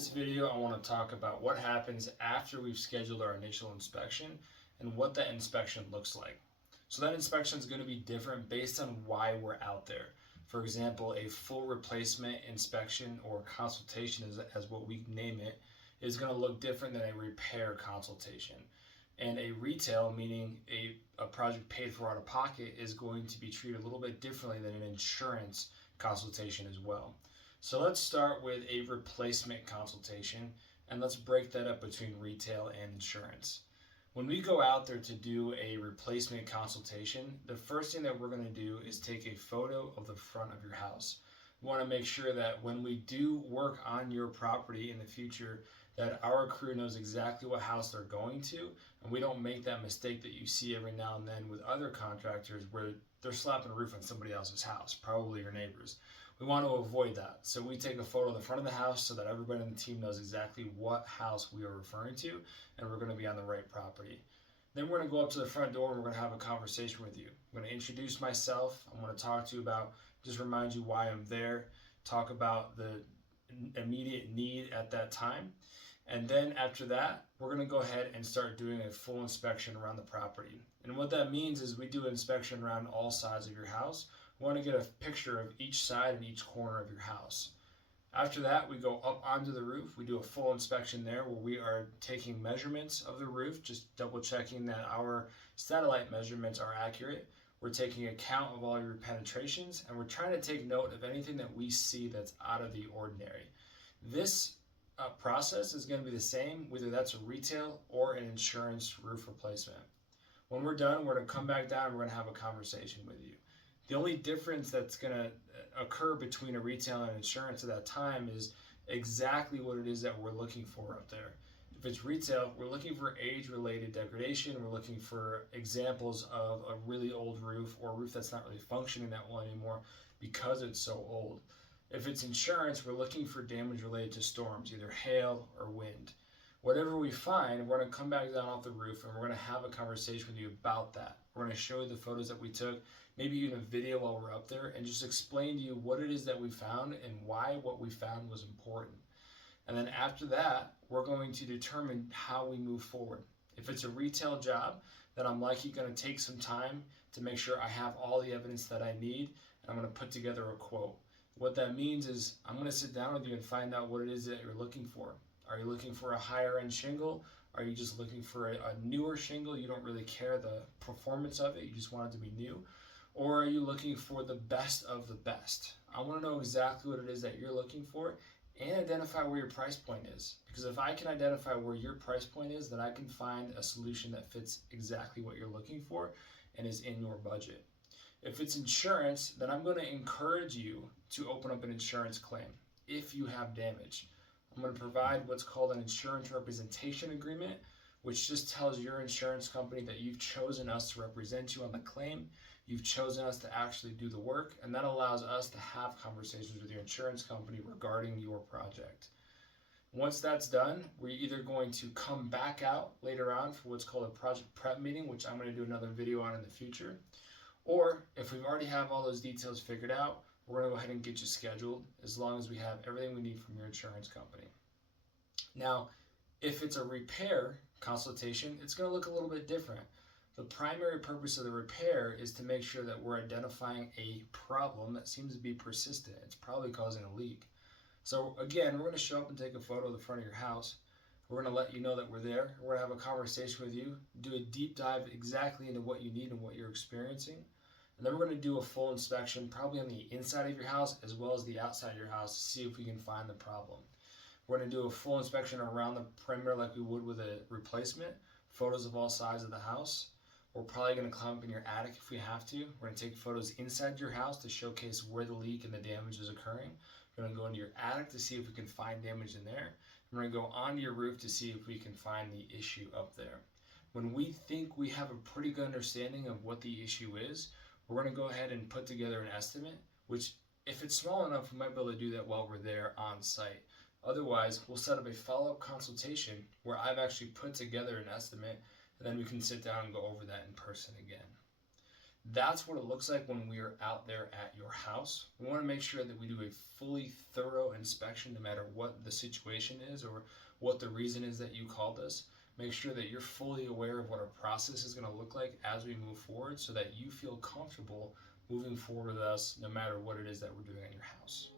this video, I want to talk about what happens after we've scheduled our initial inspection and what that inspection looks like. So that inspection is going to be different based on why we're out there. For example, a full replacement inspection or consultation, as what we name it, is going to look different than a repair consultation. And a retail, meaning a project paid for out of pocket, is going to be treated a little bit differently than an insurance consultation as well. So let's start with a replacement consultation, and let's break that up between retail and insurance. When we go out there to do a replacement consultation, the first thing that we're going to do is take a photo of the front of your house. We want to make sure that when we do work on your property in the future, that our crew knows exactly what house they're going to, and we don't make that mistake that you see every now and then with other contractors where they're slapping a roof on somebody else's house, probably your neighbor's. We want to avoid that. So we take a photo of the front of the house so that everybody on the team knows exactly what house we are referring to, and we're going to be on the right property. Then we're going to go up to the front door and we're going to have a conversation with you. I'm going to introduce myself. I'm going to talk to you about, just remind you why I'm there, talk about the immediate need at that time. And then after that, we're going to go ahead and start doing a full inspection around the property. And what that means is we do an inspection around all sides of your house. We want to get a picture of each side and each corner of your house. After that, we go up onto the roof. We do a full inspection there where we are taking measurements of the roof, just double checking that our satellite measurements are accurate. We're taking account of all your penetrations, and we're trying to take note of anything that we see that's out of the ordinary. This process is going to be the same whether that's a retail or an insurance roof replacement. When we're done, we're going to come back down and we're going to have a conversation with you. The only difference that's going to occur between a retail and insurance at that time is exactly what it is that we're looking for up there. If it's retail, we're looking for age-related degradation. We're looking for examples of a really old roof or a roof that's not really functioning that well anymore because it's so old. If it's insurance, we're looking for damage related to storms, either hail or wind. Whatever we find, we're going to come back down off the roof and we're going to have a conversation with you about that. We're going to show you the photos that we took, maybe even a video while we're up there, and just explain to you what it is that we found and why what we found was important. And then after that, we're going to determine how we move forward. If it's a retail job, then I'm likely going to take some time to make sure I have all the evidence that I need, and I'm going to put together a quote. What that means is I'm going to sit down with you and find out what it is that you're looking for. Are you looking for a higher end shingle? Are you just looking for a newer shingle? You don't really care the performance of it, you just want it to be new. Or are you looking for the best of the best? I want to know exactly what it is that you're looking for and identify where your price point is. Because if I can identify where your price point is, then I can find a solution that fits exactly what you're looking for and is in your budget. If it's insurance, then I'm going to encourage you to open up an insurance claim if you have damage. I'm going to provide what's called an insurance representation agreement, which just tells your insurance company that you've chosen us to represent you on the claim, you've chosen us to actually do the work, and that allows us to have conversations with your insurance company regarding your project. Once that's done, we're either going to come back out later on for what's called a project prep meeting, which I'm going to do another video on in the future, or if we already have all those details figured out, we're going to go ahead and get you scheduled as long as we have everything we need from your insurance company. Now, if it's a repair consultation, it's going to look a little bit different. The primary purpose of the repair is to make sure that we're identifying a problem that seems to be persistent. It's probably causing a leak. So again, we're going to show up and take a photo of the front of your house. We're going to let you know that we're there. We're going to have a conversation with you, do a deep dive exactly into what you need and what you're experiencing. And then we're going to do a full inspection, probably on the inside of your house as well as the outside of your house to see if we can find the problem. We're going to do a full inspection around the perimeter like we would with a replacement, photos of all sides of the house. We're probably going to climb up in your attic if we have to. We're going to take photos inside your house to showcase where the leak and the damage is occurring. We're going to go into your attic to see if we can find damage in there. We're going to go onto your roof to see if we can find the issue up there. When we think we have a pretty good understanding of what the issue is, we're going to go ahead and put together an estimate, which if it's small enough, we might be able to do that while we're there on site. Otherwise, we'll set up a follow-up consultation where I've actually put together an estimate, and then we can sit down and go over that in person again. That's what it looks like when we are out there at your house. We want to make sure that we do a fully thorough inspection no matter what the situation is or what the reason is that you called us. Make sure that you're fully aware of what our process is going to look like as we move forward so that you feel comfortable moving forward with us no matter what it is that we're doing at your house.